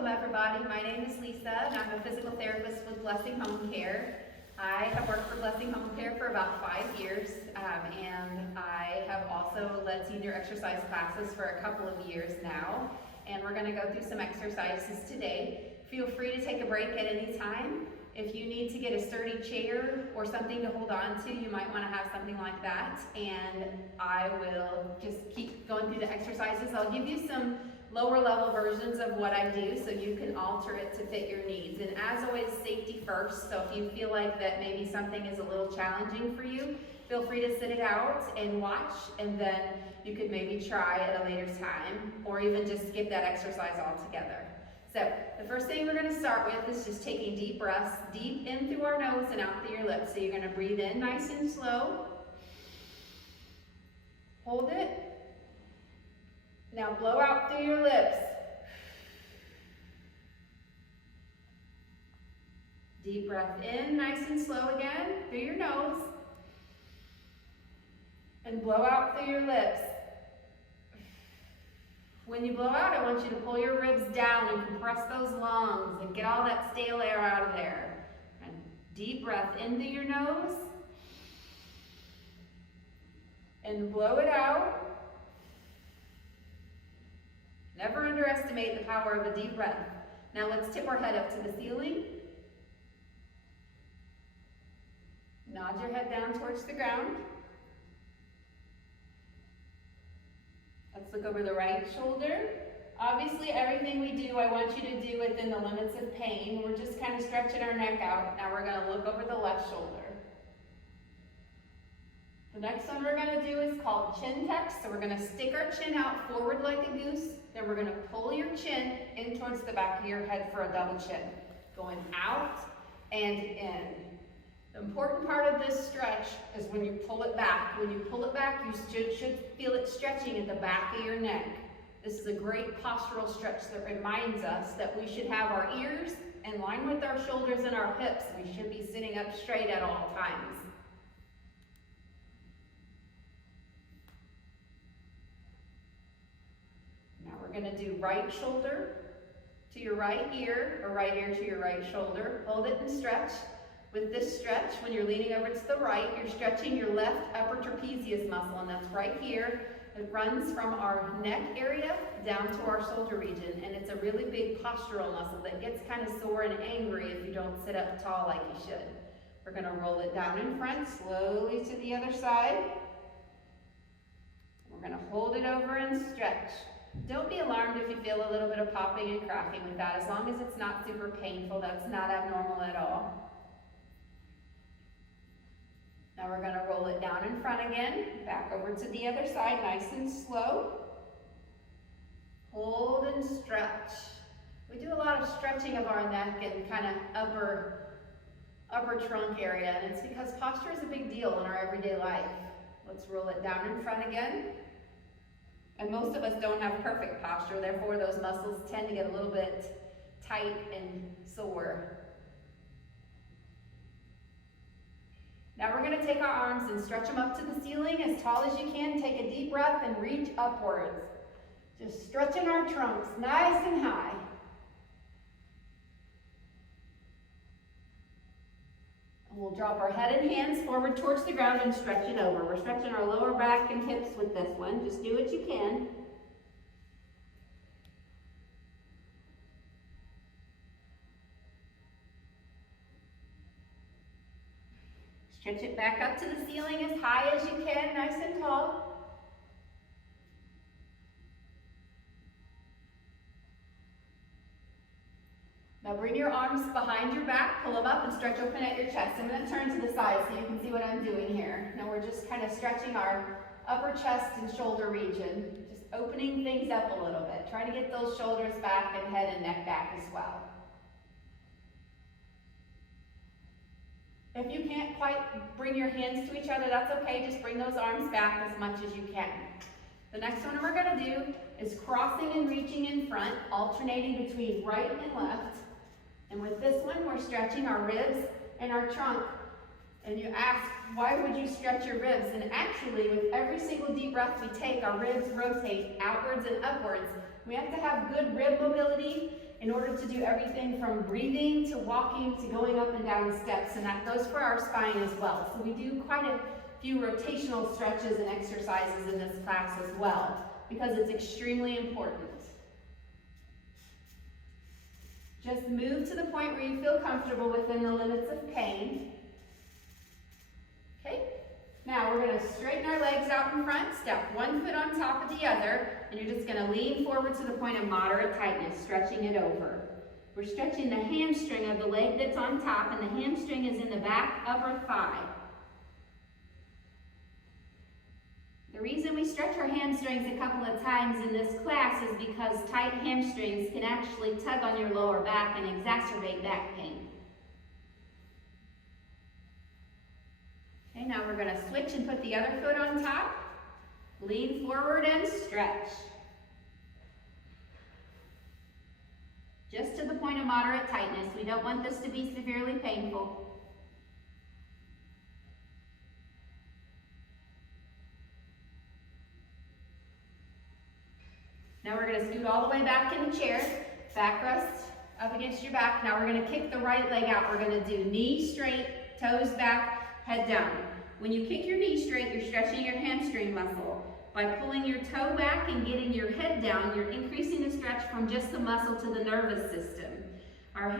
Welcome everybody, my name is Lisa and I'm a physical therapist with Blessing Home Care. I have worked for Blessing Home Care for about 5 years and I have also led senior exercise classes for a couple of years now, and we're going to go through some exercises today. Feel free to take a break at any time. If you need to get a sturdy chair or something to hold on to, you might want to have something like that, and I will just keep going through the exercises. I'll give you some lower level versions of what I do so you can alter it to fit your needs. And as always, safety first. So if you feel like that maybe something is a little challenging for you, feel free to sit it out and watch, and then you could maybe try at a later time, or even just skip that exercise altogether. So the first thing we're going to start with is just taking deep breaths, deep in through our nose and out through your lips. So you're going to breathe in nice and slow. Hold it. Now blow out through your lips. Deep breath in, nice and slow again, through your nose. And blow out through your lips. When you blow out, I want you to pull your ribs down and compress those lungs and get all that stale air out of there. And deep breath in through your nose. And blow it out. Never underestimate the power of a deep breath. Now let's tip our head up to the ceiling. Nod your head down towards the ground. Let's look over the right shoulder. Obviously, everything we do, I want you to do within the limits of pain. We're just kind of stretching our neck out. Now we're going to look over the left shoulder. The next one we're going to do is called chin tucks. So we're going to stick our chin out forward like a goose. Then we're going to pull your chin in towards the back of your head for a double chin. Going out and in. The important part of this stretch is when you pull it back. When you pull it back, you should feel it stretching at the back of your neck. This is a great postural stretch that reminds us that we should have our ears in line with our shoulders and our hips. We should be sitting up straight at all times. Now we're going to do right shoulder to your right ear, or right ear to your right shoulder. Hold it and stretch. With this stretch, when you're leaning over to the right, you're stretching your left upper trapezius muscle, and that's right here. It runs from our neck area down to our shoulder region, and it's a really big postural muscle that gets kind of sore and angry if you don't sit up tall like you should. We're going to roll it down in front, slowly to the other side. We're going to hold it over and stretch. Don't be alarmed if you feel a little bit of popping and cracking with that. As long as it's not super painful, that's not abnormal at all. Now we're going to roll it down in front again, back over to the other side, nice and slow. Hold and stretch. We do a lot of stretching of our neck and kind of upper trunk area, and it's because posture is a big deal in our everyday life. Let's roll it down in front again. And most of us don't have perfect posture, therefore those muscles tend to get a little bit tight and sore. Now we're going to take our arms and stretch them up to the ceiling as tall as you can. Take a deep breath and reach upwards. Just stretching our trunks nice and high. And we'll drop our head and hands forward towards the ground and stretch it over. We're stretching our lower back and hips with this one. Just do what you can. Stretch it back up to the ceiling as high as you can, nice and tall. Now bring your arms behind your back, pull them up and stretch open at your chest. I'm going to turn to the side so you can see what I'm doing here. Now we're just kind of stretching our upper chest and shoulder region, just opening things up a little bit. Try to get those shoulders back and head and neck back as well. If you can't quite bring your hands to each other, that's okay. Just bring those arms back as much as you can. The next one we're going to do is crossing and reaching in front, alternating between right and left. And with this one, we're stretching our ribs and our trunk. And you ask, why would you stretch your ribs? And actually, with every single deep breath we take, our ribs rotate outwards and upwards. We have to have good rib mobility in order to do everything from breathing to walking to going up and down steps, and that goes for our spine as well. So we do quite a few rotational stretches and exercises in this class as well, because it's extremely important. Just move to the point where you feel comfortable within the limits of pain. Okay, now we're going to straighten our legs out in front, step one foot on top of the other, and you're just going to lean forward to the point of moderate tightness, stretching it over. We're stretching the hamstring of the leg that's on top, and the hamstring is in the back upper thigh. The reason we stretch our hamstrings a couple of times in this class is because tight hamstrings can actually tug on your lower back and exacerbate back pain. Okay, now we're going to switch and put the other foot on top. Lean forward and stretch. Just to the point of moderate tightness. We don't want this to be severely painful. Now we're going to scoot all the way back in the chair. Back rest up against your back. Now we're going to kick the right leg out. We're going to do knee straight, toes back, head down. When you kick your knee straight, you're stretching your hamstring muscle. By pulling your toe back and getting your head down, you're increasing the stretch from just the muscle to the nervous system. Our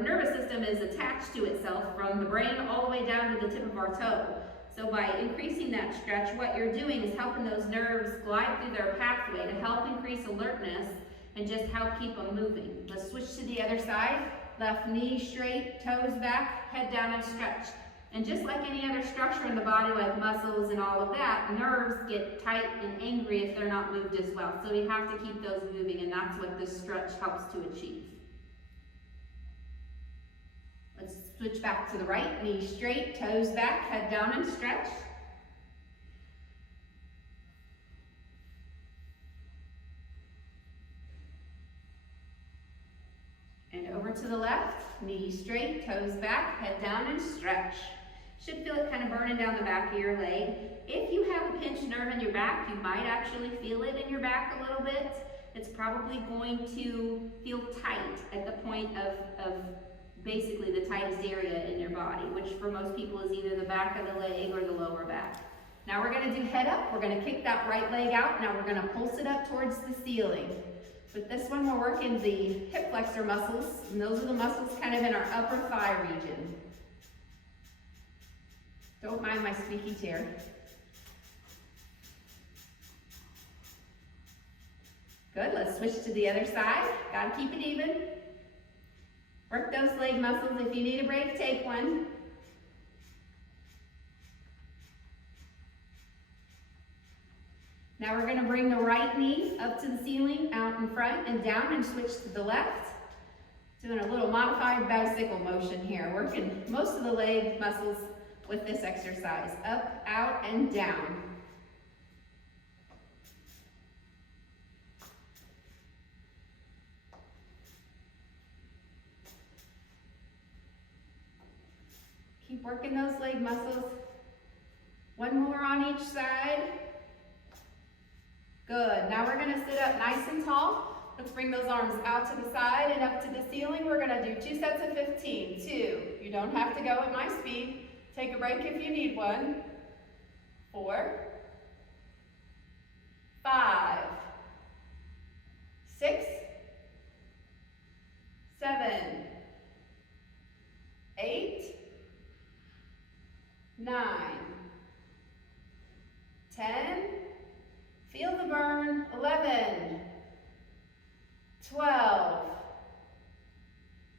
nervous system is attached to itself from the brain all the way down to the tip of our toe. So by increasing that stretch, what you're doing is helping those nerves glide through their pathway to help increase alertness and just help keep them moving. Let's switch to the other side. Left knee straight, toes back, head down and stretch. And just like any other structure in the body, like muscles and all of that, nerves get tight and angry if they're not moved as well. So we have to keep those moving, and that's what this stretch helps to achieve. Let's switch back to the right, knee straight, toes back, head down and stretch. And over to the left, knee straight, toes back, head down and stretch. Should feel it kind of burning down the back of your leg. If you have a pinched nerve in your back, you might actually feel it in your back a little bit. It's probably going to feel tight at the point of basically the tightest area in your body, which for most people is either the back of the leg or the lower back. Now we're going to do head up. We're going to kick that right leg out. Now we're going to pulse it up towards the ceiling. With this one, we're working the hip flexor muscles, and those are the muscles kind of in our upper thigh region. Don't mind my squeaky chair. Good, let's switch to the other side. Gotta keep it even. Work those leg muscles. If you need a break, take one. Now we're gonna bring the right knee up to the ceiling, out in front and down, and switch to the left. Doing a little modified bicycle motion here. Working most of the leg muscles with this exercise. Up, out, and down. Keep working those leg muscles. One more on each side. Good. Now we're going to sit up nice and tall. Let's bring those arms out to the side and up to the ceiling. We're going to do 2 sets of 15. 2. You don't have to go at my speed. Take a break if you need one. 4, 5, 6, 7, 8, 9, 10, feel the burn, 11, 12,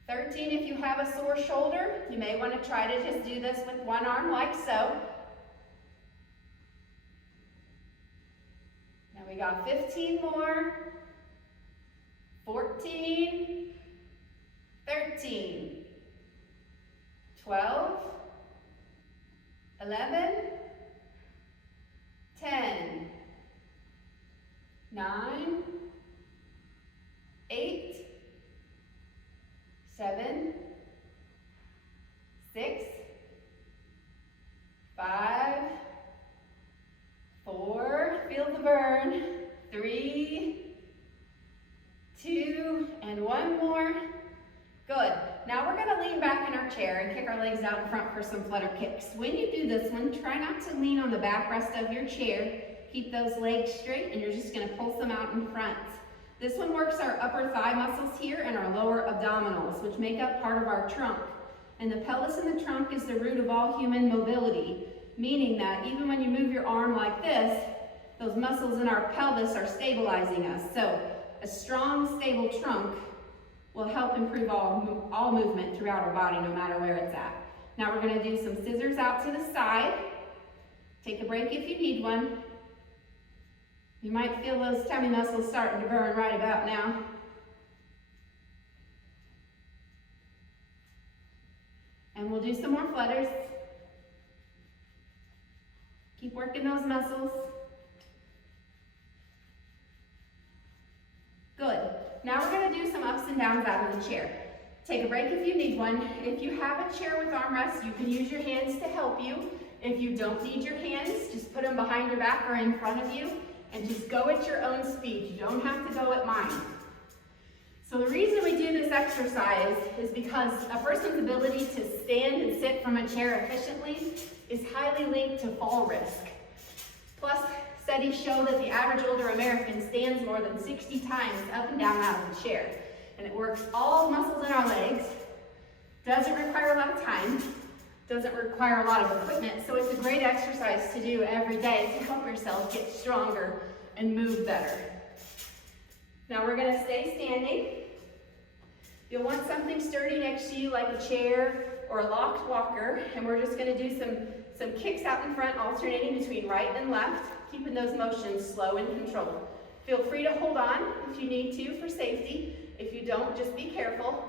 13, if you have a sore shoulder, you may want to try to just do this with one arm like so. Now we got 15 more, 14, 13, 12, 11, 10, 9, 8, 7, 6, 5, 4, feel the burn, 3, 2, and 1. and kick our legs out in front for some flutter kicks. When you do this one, try not to lean on the backrest of your chair. Keep those legs straight, and you're just gonna pulse them out in front. This one works our upper thigh muscles here and our lower abdominals, which make up part of our trunk. And the pelvis and the trunk is the root of all human mobility, meaning that even when you move your arm like this, those muscles in our pelvis are stabilizing us. So a strong, stable trunk will help improve all movement throughout our body, no matter where it's at. Now we're gonna do some scissors out to the side. Take a break if you need one. You might feel those tummy muscles starting to burn right about now. And we'll do some more flutters. Keep working those muscles. Good. Now we're going to do some ups and downs out of the chair. Take a break if you need one. If you have a chair with armrests, you can use your hands to help you. If you don't need your hands, just put them behind your back or in front of you and just go at your own speed. You don't have to go at mine. So the reason we do this exercise is because a person's ability to stand and sit from a chair efficiently is highly linked to fall risk. Plus, studies show that the average older American stands more than 60 times up and down out of the chair. And it works all muscles in our legs, doesn't require a lot of time, doesn't require a lot of equipment, so it's a great exercise to do every day to help yourself get stronger and move better. Now we're gonna stay standing. You'll want something sturdy next to you like a chair or a locked walker, and we're just gonna do some kicks out in front, alternating between right and left, keeping those motions slow and controlled. Feel free to hold on if you need to for safety. If you don't, just be careful.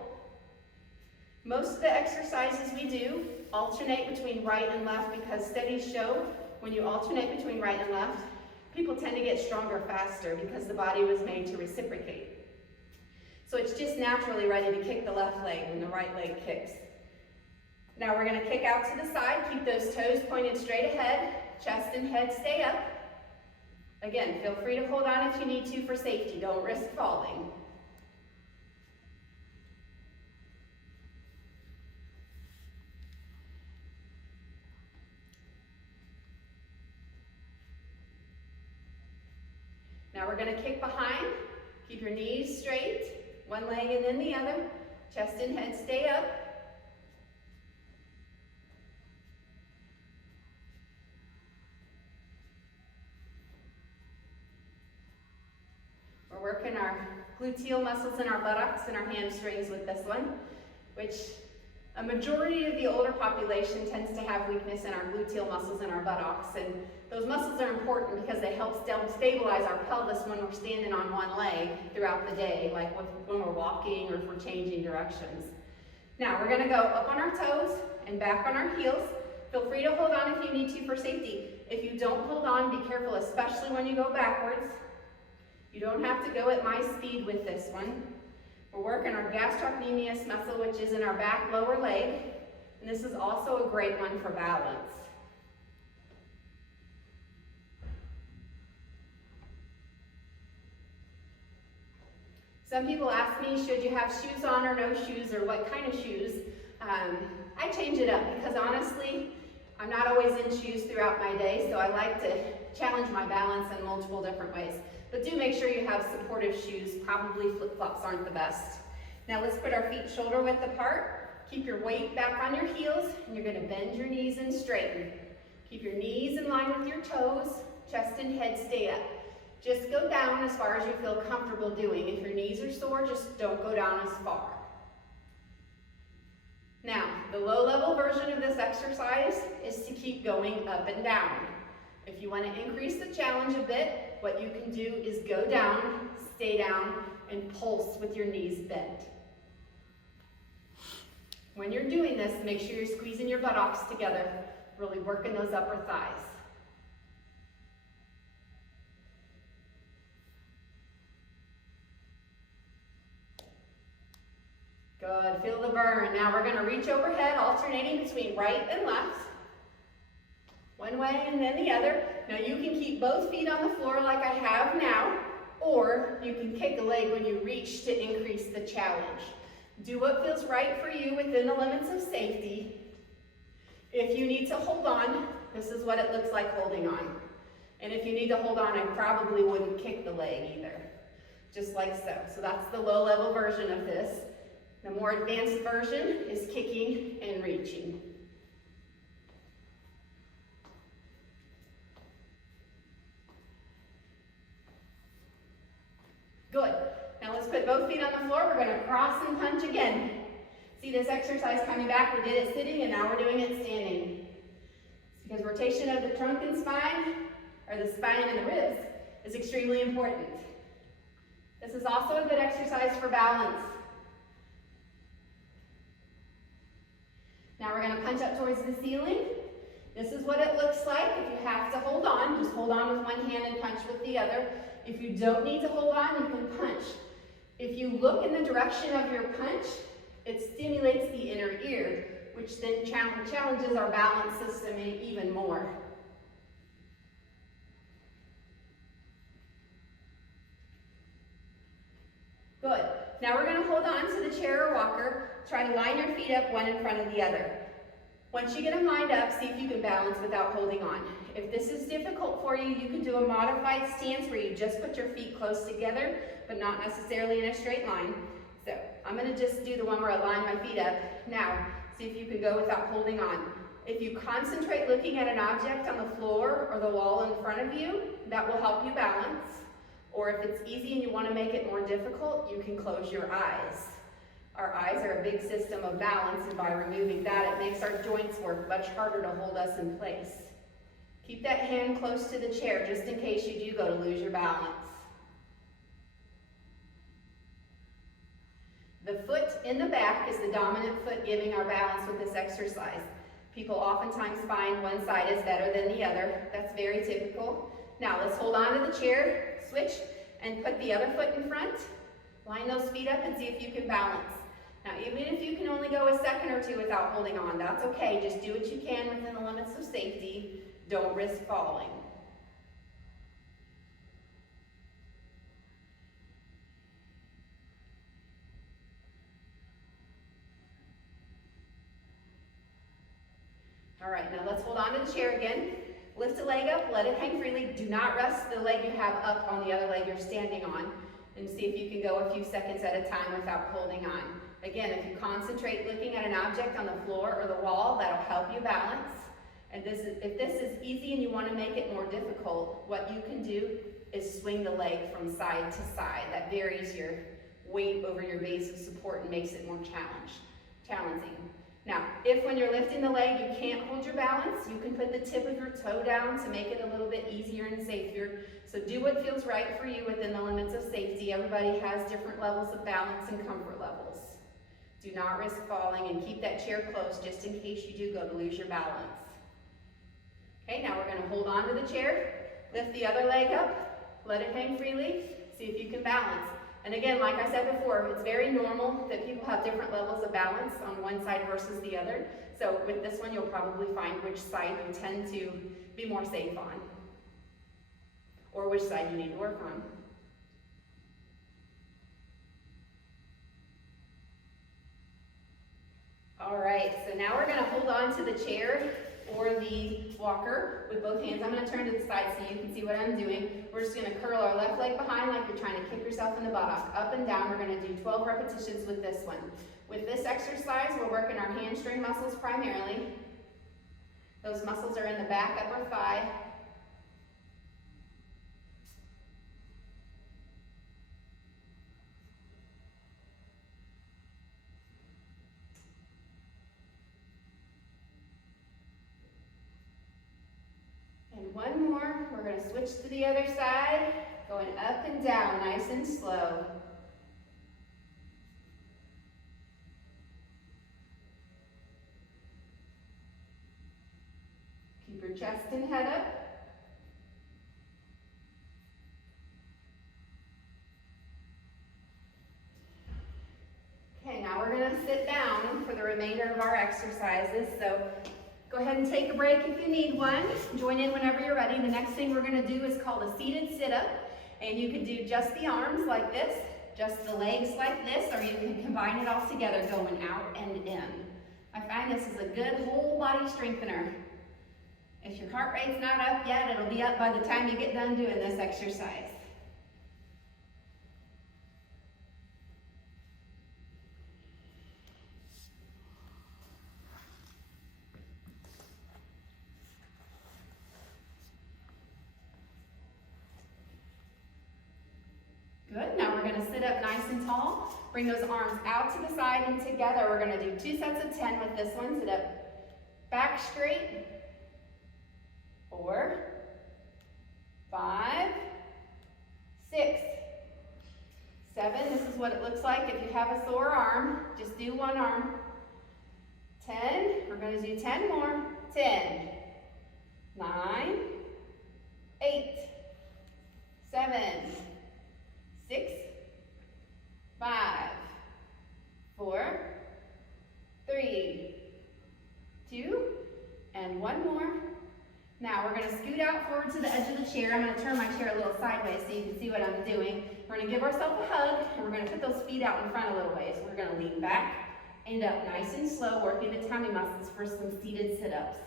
Most of the exercises we do alternate between right and left because studies show when you alternate between right and left, people tend to get stronger faster because the body was made to reciprocate. So it's just naturally ready to kick the left leg when the right leg kicks. Now we're going to kick out to the side, keep those toes pointed straight ahead, chest and head stay up. Again, feel free to hold on if you need to for safety, don't risk falling. Now we're going to kick behind, keep your knees straight, one leg and then the other, chest and head stay up. We're working our gluteal muscles in our buttocks and our hamstrings with this one, which a majority of the older population tends to have weakness in our gluteal muscles in our buttocks, and those muscles are important because they help stabilize our pelvis when we're standing on one leg throughout the day, like when we're walking or if we're changing directions. Now we're going to go up on our toes and back on our heels. Feel free to hold on if you need to for safety. If you don't hold on, be careful, especially when you go backwards. You don't have to go at my speed with this one. We're working our gastrocnemius muscle, which is in our back lower leg, and this is also a great one for balance. Some people ask me, should you have shoes on or no shoes, or what kind of shoes? I change it up because honestly, I'm not always in shoes throughout my day, so I like to challenge my balance in multiple different ways. But do make sure you have supportive shoes. Probably flip-flops aren't the best. Now let's put our feet shoulder width apart. Keep your weight back on your heels, and you're going to bend your knees and straighten. Keep your knees in line with your toes, chest and head stay up. Just go down as far as you feel comfortable doing. If your knees are sore, just don't go down as far. Now, the low-level version of this exercise is to keep going up and down. If you want to increase the challenge a bit, what you can do is go down, stay down, and pulse with your knees bent. When you're doing this, make sure you're squeezing your buttocks together, really working those upper thighs. Good, feel the burn. Now we're going to reach overhead, alternating between right and left. One way and then the other. Now you can keep both feet on the floor like I have now, or you can kick a leg when you reach to increase the challenge. Do what feels right for you within the limits of safety. If you need to hold on, this is what it looks like holding on. And if you need to hold on, I probably wouldn't kick the leg either. Just like so. So that's the low-level version of this. The more advanced version is kicking and reaching. Good. Now let's put both feet on the floor. We're going to cross and punch again. See this exercise coming back? We did it sitting and now we're doing it standing. It's because rotation of the trunk and spine, or the spine and the ribs, is extremely important. This is also a good exercise for balance. Now we're going to punch up towards the ceiling. This is what it looks like. If you have to hold on, just hold on with one hand and punch with the other. If you don't need to hold on, you can punch. If you look in the direction of your punch, it stimulates the inner ear, which then challenges our balance system even more. Good. Now we're going to hold on to the chair or walker. Try to line your feet up one in front of the other. Once you get them lined up, see if you can balance without holding on. If this is difficult for you, you can do a modified stance where you just put your feet close together, but not necessarily in a straight line. So I'm going to just do the one where I line my feet up. Now, see if you can go without holding on. If you concentrate looking at an object on the floor or the wall in front of you, that will help you balance. Or if it's easy and you want to make it more difficult, you can close your eyes. Our eyes are a big system of balance, and by removing that, it makes our joints work much harder to hold us in place. Keep that hand close to the chair just in case you do go to lose your balance. The foot in the back is the dominant foot giving our balance with this exercise. People oftentimes find one side is better than the other. That's very typical. Now let's hold on to the chair, switch, and put the other foot in front. Line those feet up and see if you can balance. Now, even if you can only go a second or two without holding on, that's okay. Just do what you can within the limits of safety. Don't risk falling. All right, now let's hold on to the chair again. Lift a leg up, let it hang freely. Do not rest the leg you have up on the other leg you're standing on. And see if you can go a few seconds at a time without holding on. Again, if you concentrate looking at an object on the floor or the wall, that'll help you balance. And if this is easy and you want to make it more difficult, what you can do is swing the leg from side to side. That varies your weight over your base of support and makes it more challenging. Now, if when you're lifting the leg you can't hold your balance, you can put the tip of your toe down to make it a little bit easier and safer. So do what feels right for you within the limits of safety. Everybody has different levels of balance and comfort levels. Do not risk falling and keep that chair close just in case you do go to lose your balance. Okay, now we're going to hold on to the chair, lift the other leg up, let it hang freely, see if you can balance. And again, like I said before, it's very normal that people have different levels of balance on one side versus the other. So with this one, you'll probably find which side you tend to be more safe on, or which side you need to work on. All right, so now we're going to hold on to the chair or the walker with both hands. I'm going to turn to the side so you can see what I'm doing. We're just going to curl our left leg behind like you're trying to kick yourself in the buttock. Up and down, we're going to do 12 repetitions with this one. With this exercise, we're working our hamstring muscles primarily. Those muscles are in the back upper thigh. And one more, we're going to switch to the other side, going up and down, nice and slow. Keep your chest and head up. Okay, now we're going to sit down for the remainder of our exercises. So go ahead and take a break if you need one. Join in whenever you're ready. The next thing we're going to do is called a seated sit-up. And you can do just the arms like this. just the legs like this, or you can combine it all together going out and in. I find this is a good whole body strengthener. If your heart rate's not up yet, it'll be up by the time you get done doing this exercise. Good, now we're gonna sit up nice and tall. Bring those arms out to the side and together. We're gonna do 2 sets of 10 with this one. Sit up, back straight. 4, 5, 6, 7. This is what it looks like if you have a sore arm. Just do one arm. 10, we're gonna do 10 more. 10, 9, 8, 7, 6, 5, 4, 3, 2, and one more. Now we're going to scoot out forward to the edge of the chair. I'm going to turn my chair a little sideways so you can see what I'm doing. We're going to give ourselves a hug, and we're going to put those feet out in front a little ways. We're going to lean back and up nice and slow, working the tummy muscles for some seated sit-ups.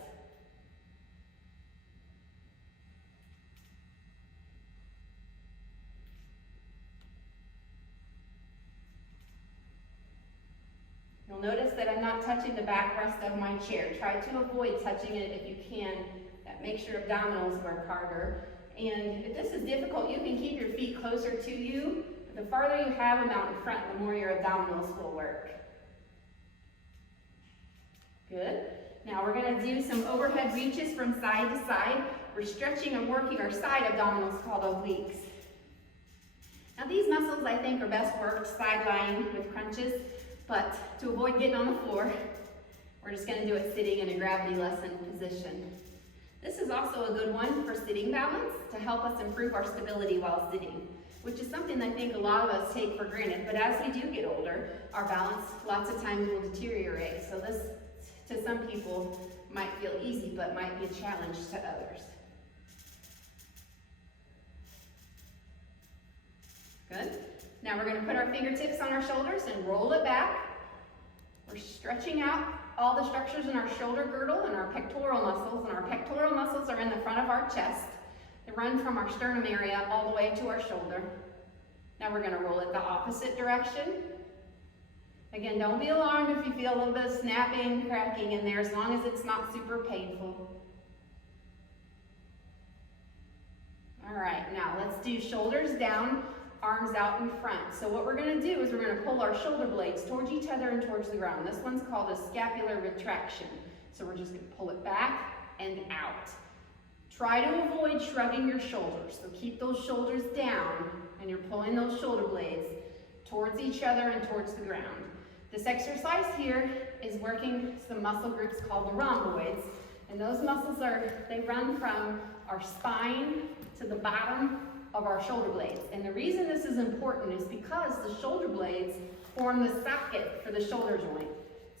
You'll notice that I'm not touching the backrest of my chair. Try to avoid touching it if you can. That makes your abdominals work harder. And if this is difficult, you can keep your feet closer to you. But the farther you have them out in front, the more your abdominals will work. Good. Now we're going to do some overhead reaches from side to side. We're stretching and working our side abdominals called obliques. Now these muscles I think are best worked side lying with crunches. But to avoid getting on the floor, we're just going to do it sitting in a gravity lesson position. This is also a good one for sitting balance to help us improve our stability while sitting, which is something I think a lot of us take for granted. But as we do get older, our balance lots of times will deteriorate. So this, to some people, might feel easy, but might be a challenge to others. Good. Now we're going to put our fingertips on our shoulders and roll it back. We're stretching out all the structures in our shoulder girdle and our pectoral muscles. And our pectoral muscles are in the front of our chest. They run from our sternum area all the way to our shoulder. Now we're going to roll it the opposite direction. Again, don't be alarmed if you feel a little bit of snapping, cracking in there, as long as it's not super painful. All right, now let's do shoulders down, arms out in front. So what we're going to do is we're going to pull our shoulder blades towards each other and towards the ground. This one's called a scapular retraction. So we're just going to pull it back and out. Try to avoid shrugging your shoulders. So keep those shoulders down and you're pulling those shoulder blades towards each other and towards the ground. This exercise here is working some muscle groups called the rhomboids. And those muscles they run from our spine to the bottom of our shoulder blades. And the reason this is important is because the shoulder blades form the socket for the shoulder joint.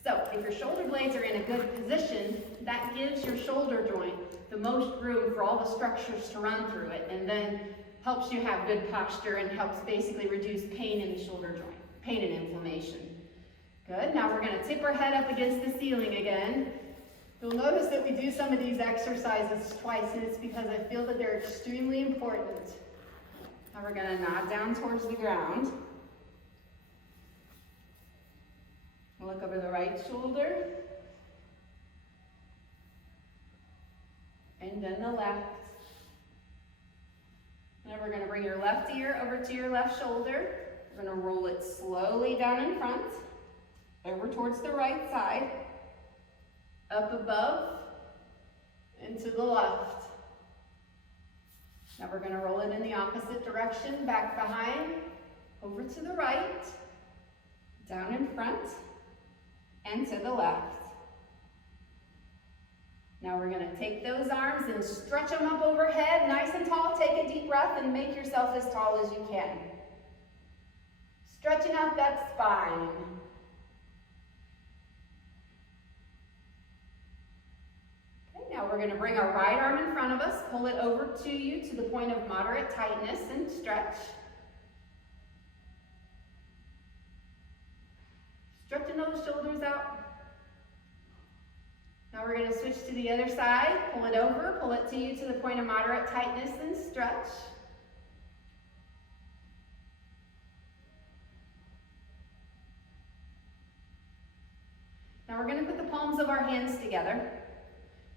So if your shoulder blades are in a good position, that gives your shoulder joint the most room for all the structures to run through it, and then helps you have good posture and helps basically reduce pain in the shoulder joint, pain and inflammation. Good, now we're going to tip our head up against the ceiling again. You'll notice that we do some of these exercises twice, and it's because I feel that they're extremely important. Now we're going to nod down towards the ground. Look over the right shoulder. And then the left. Now we're going to bring your left ear over to your left shoulder. We're going to roll it slowly down in front, over towards the right side, up above, and to the left. Now we're going to roll it in the opposite direction, back behind, over to the right, down in front, and to the left. Now we're going to take those arms and stretch them up overhead, nice and tall. Take a deep breath and make yourself as tall as you can. Stretching out that spine. Okay, now we're going to bring our right arm in front of us, pull it over to you to the point of moderate tightness and stretch. those shoulders out. Now we're going to switch to the other side. Pull it over, pull it to you to the point of moderate tightness and stretch. Now we're going to put the palms of our hands together.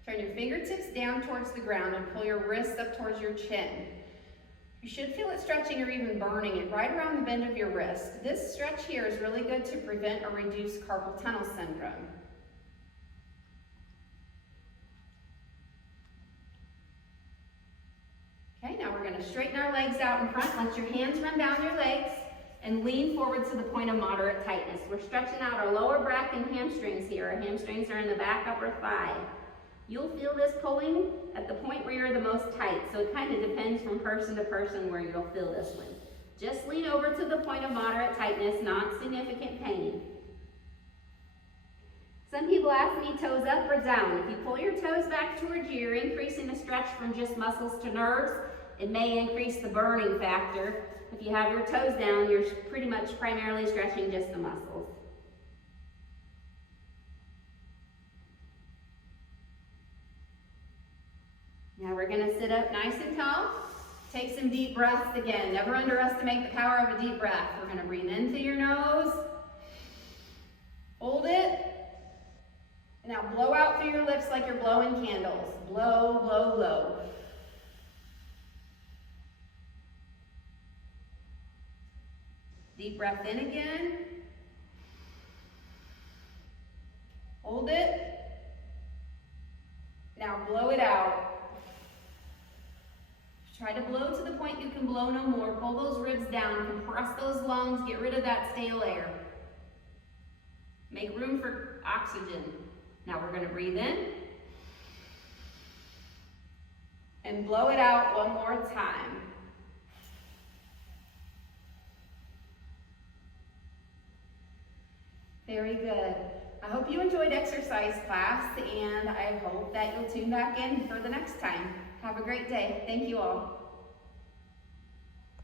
Turn your fingertips down towards the ground and pull your wrists up towards your chin. You should feel it stretching or even burning it right around the bend of your wrist. This stretch here is really good to prevent or reduce carpal tunnel syndrome. Okay, now we're going to straighten our legs out in front. Let your hands run down your legs and lean forward to the point of moderate tightness. We're stretching out our lower back and hamstrings here. Our hamstrings are in the back upper thigh. You'll feel this pulling at the point where you're the most tight, so it kind of depends from person to person where you'll feel this one. Just lean over to the point of moderate tightness, not significant pain. Some people ask me toes up or down. If you pull your toes back towards you, you're increasing the stretch from just muscles to nerves. It may increase the burning factor. If you have your toes down, you're pretty much primarily stretching just the muscles. Now we're going to sit up nice and tall. Take some deep breaths again. Never underestimate the power of a deep breath. We're going to breathe in through your nose. Hold it. Now blow out through your lips like you're blowing candles. Blow, blow, blow. Deep breath in again. Hold it. Now blow it out. Try to blow to the point you can blow no more. Pull those ribs down, compress those lungs, get rid of that stale air. Make room for oxygen. Now we're going to breathe in and blow it out one more time. Very good. I hope you enjoyed exercise class, and I hope that you'll tune back in for the next time. Have a great day. Thank you all.